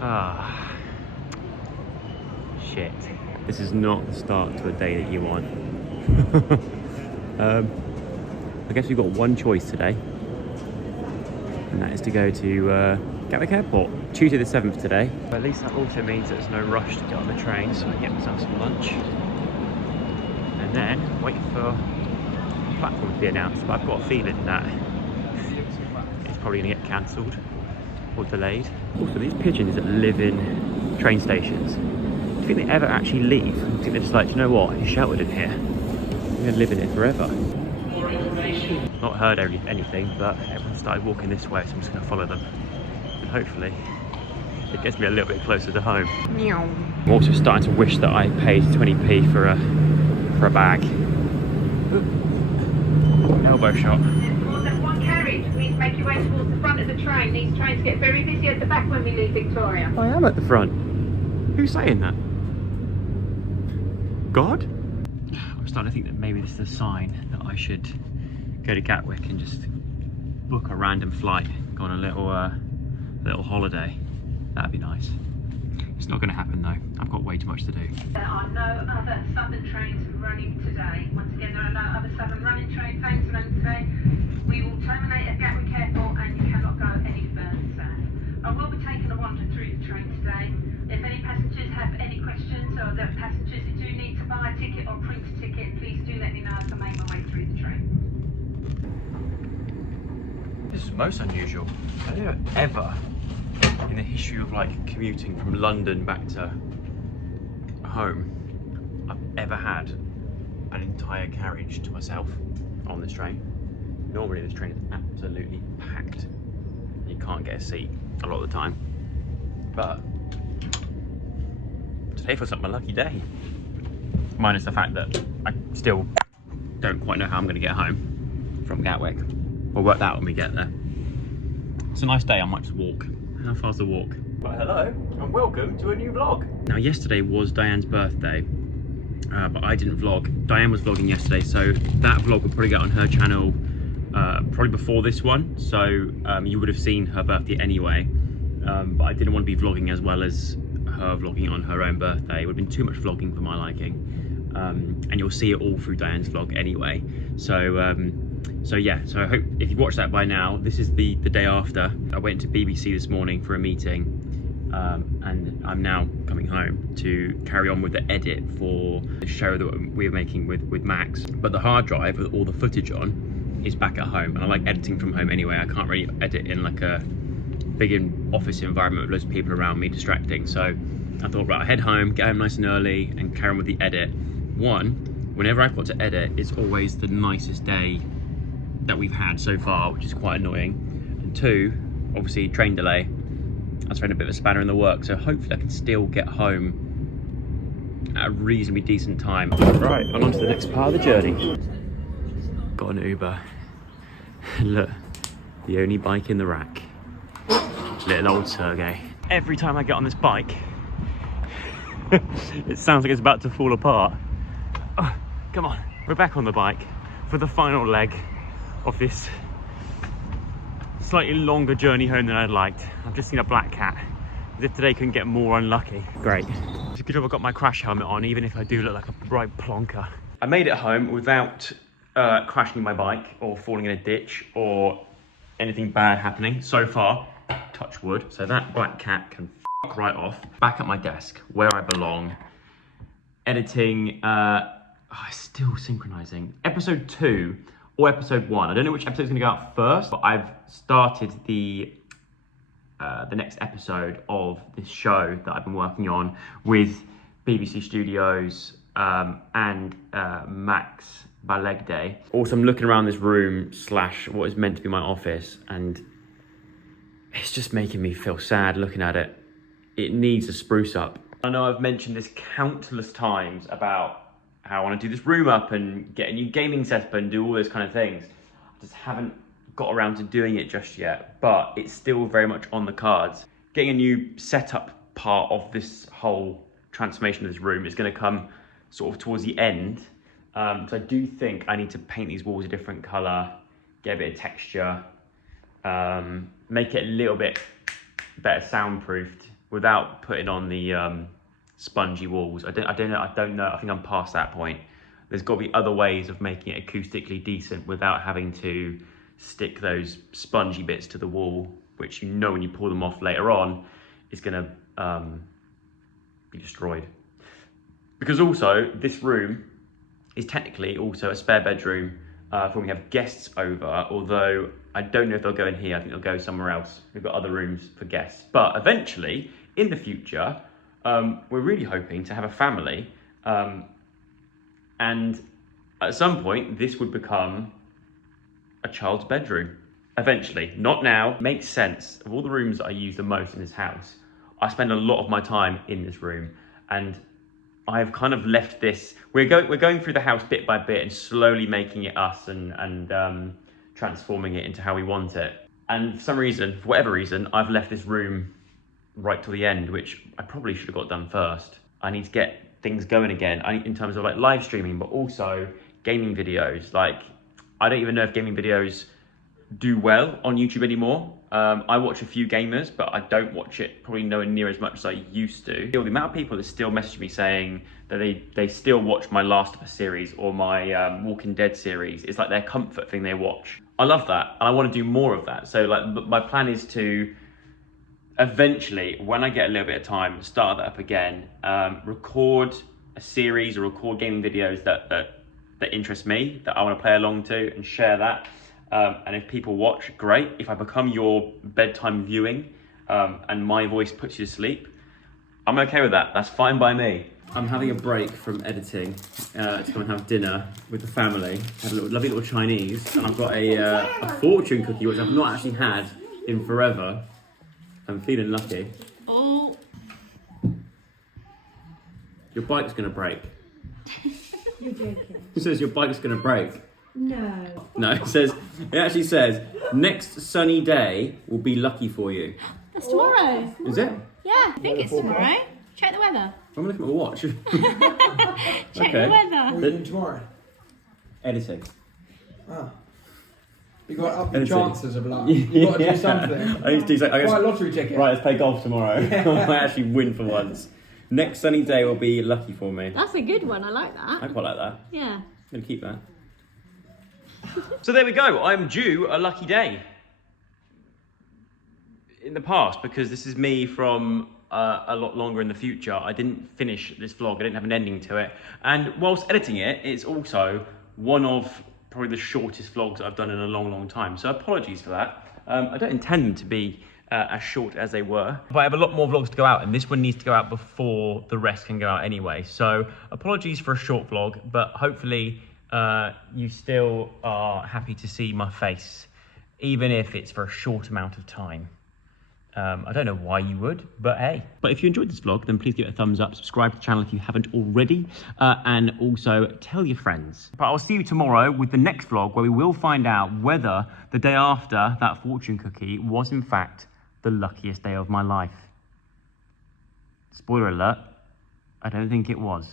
Ah, shit. This is not the start to a day that you want. I guess we've got one choice today, and that is to go to Gatwick Airport. Tuesday the 7th today. But at least that also means there's no rush to get on the train, so I can get myself some lunch. And then wait for the platform to be announced. But I've got a feeling that it's probably going to get cancelled or delayed. Also, these pigeons that live in train stations, do you think they ever actually leave? I think they're just like, you know what, it's sheltered in here. I'm going to live in it forever. Not heard anything, but everyone started walking this way, so I'm just going to follow them. And hopefully it gets me a little bit closer to home. I'm also starting to wish that I paid 20p for a bag. Ooh. Elbow shot. One carriage, please make your way towards the front of the train. These trains get very busy at the back when we leave Victoria. I am at the front. Who's saying that? God? I'm starting to think that maybe this is a sign that I should go to Gatwick and just book a random flight, go on a little holiday. That'd be nice. It's not going to happen though. I've got way too much to do. There are no other southern trains running today. Once again, there are no other southern trains running today. We will terminate at Gatwick Airport and you cannot go any further south. I will be taking a wander through the train today. If any passengers have any questions or the passengers who do need to buy a ticket or print a ticket, please do let me know as I make my way through the train. This is most unusual. I don't know ever in the history of like commuting from London back to home I've ever had an entire carriage to myself on this train. Normally this train is absolutely packed. You can't get a seat a lot of the time. But today feels like my lucky day. Minus the fact that I still don't quite know how I'm going to get home from Gatwick. We'll work that out when we get there. It's a nice day, I might just walk. How far's the walk? Well, hello and welcome to a new vlog. Now yesterday was Diane's birthday, but I didn't vlog. Diane was vlogging yesterday, so that vlog will probably get on her channel probably before this one. So you would have seen her birthday anyway, but I didn't want to be vlogging as well as her vlogging on her own birthday. It would have been too much vlogging for my liking, and you'll see it all through Diane's vlog anyway. So yeah, so I hope if you've watched that by now, this is the day after. I went to BBC this morning for a meeting, and I'm now coming home to carry on with the edit for the show that we were making with Max. But the hard drive with all the footage on is back at home, and I like editing from home anyway. I can't really edit in like a big office environment with loads of people around me distracting. So I thought, right, I'll head home, get home nice and early, and carry on with the edit. One, whenever I've got to edit, it's always the nicest day that we've had so far, which is quite annoying. And two, obviously train delay. That's thrown a bit of a spanner in the works, so hopefully I can still get home at a reasonably decent time. Right, on to the next part of the journey. Got an Uber. Look, the only bike in the rack. Little old Sergey. Every time I get on this bike, it sounds like it's about to fall apart. Oh, come on, we're back on the bike for the final leg of this slightly longer journey home than I'd liked. I've just seen a black cat, as if today couldn't get more unlucky. Great. It's a good job I've got my crash helmet on, even if I do look like a right plonker. I made it home without crashing my bike or falling in a ditch or anything bad happening so far, touch wood. So that black cat can fuck right off. Back at my desk, where I belong, editing, still synchronizing. Episode 2 or episode 1. I don't know which episode is going to go out first, but I've started the next episode of this show that I've been working on with BBC Studios and Max Balegde. Also, I'm looking around this room / what is meant to be my office, and it's just making me feel sad looking at it. It needs a spruce up. I know I've mentioned this countless times about how I want to do this room up and get a new gaming setup and do all those kind of things. I just haven't got around to doing it just yet, but it's still very much on the cards. Getting a new setup part of this whole transformation of this room is going to come sort of towards the end. So I do think I need to paint these walls a different colour, get a bit of texture, make it a little bit better soundproofed, without putting on the spongy walls. I don't know. I think I'm past that point. There's got to be other ways of making it acoustically decent without having to stick those spongy bits to the wall, which you know when you pull them off later on is going to be destroyed. Because also this room is technically also a spare bedroom for when we have guests over, although I don't know if they'll go in here. I think they'll go somewhere else. We've got other rooms for guests. But eventually, in the future, we're really hoping to have a family. And at some point, this would become a child's bedroom. Eventually, not now. Makes sense. Of all the rooms that I use the most in this house, I spend a lot of my time in this room. And I've kind of left this, we're going through the house bit by bit and slowly making it us and transforming it into how we want it. And for some reason, for whatever reason, I've left this room right till the end, which I probably should have got done first. I need to get things going again in terms of like live streaming, but also gaming videos. Like, I don't even know if gaming videos do well on YouTube anymore. I watch a few gamers, but I don't watch it probably nowhere near as much as I used to. The amount of people that still message me saying that they still watch my Last of Us series or my Walking Dead series, it's like their comfort thing they watch. I love that, and I want to do more of that. So like, my plan is to eventually, when I get a little bit of time, start that up again, record a series or record gaming videos that interest me, that I want to play along to, and share that. And if people watch, great. If I become your bedtime viewing and my voice puts you to sleep, I'm okay with that. That's fine by me. I'm having a break from editing to come and have dinner with the family. Have a lovely little Chinese. And I've got a fortune cookie, which I've not actually had in forever. I'm feeling lucky. Oh. Your bike's going to break. You're joking. It says your bike's going to break. No. No, it actually says, next sunny day will be lucky for you. That's tomorrow. Is it? Yeah, I think it's tomorrow. Check the weather. I'm looking at my watch. Check Okay. the weather. What are you doing tomorrow? Editing. Ah. You got to up your Editing. chances of luck. You got to do something. I need to do something. Buy a lottery ticket. Right, let's play golf tomorrow. I might actually win for once. Next sunny day will be lucky for me. That's a good one. I like I that. quite like that. Yeah. I'm going to keep that. So there we go. I'm due a lucky day. In the past, because this is me from a lot longer in the future. I didn't finish this vlog. I didn't have an ending to it. And whilst editing it, it's also one of probably the shortest vlogs I've done in a long, long time. So apologies for that. I don't intend them to be as short as they were. But I have a lot more vlogs to go out, and this one needs to go out before the rest can go out anyway. So apologies for a short vlog, but hopefully you still are happy to see my face, even if it's for a short amount of time. I don't know why you would, but hey. But if you enjoyed this vlog, then please give it a thumbs up, subscribe to the channel if you haven't already, and also tell your friends. But I'll see you tomorrow with the next vlog, where we will find out whether the day after that fortune cookie was in fact the luckiest day of my life. Spoiler alert, I don't think it was.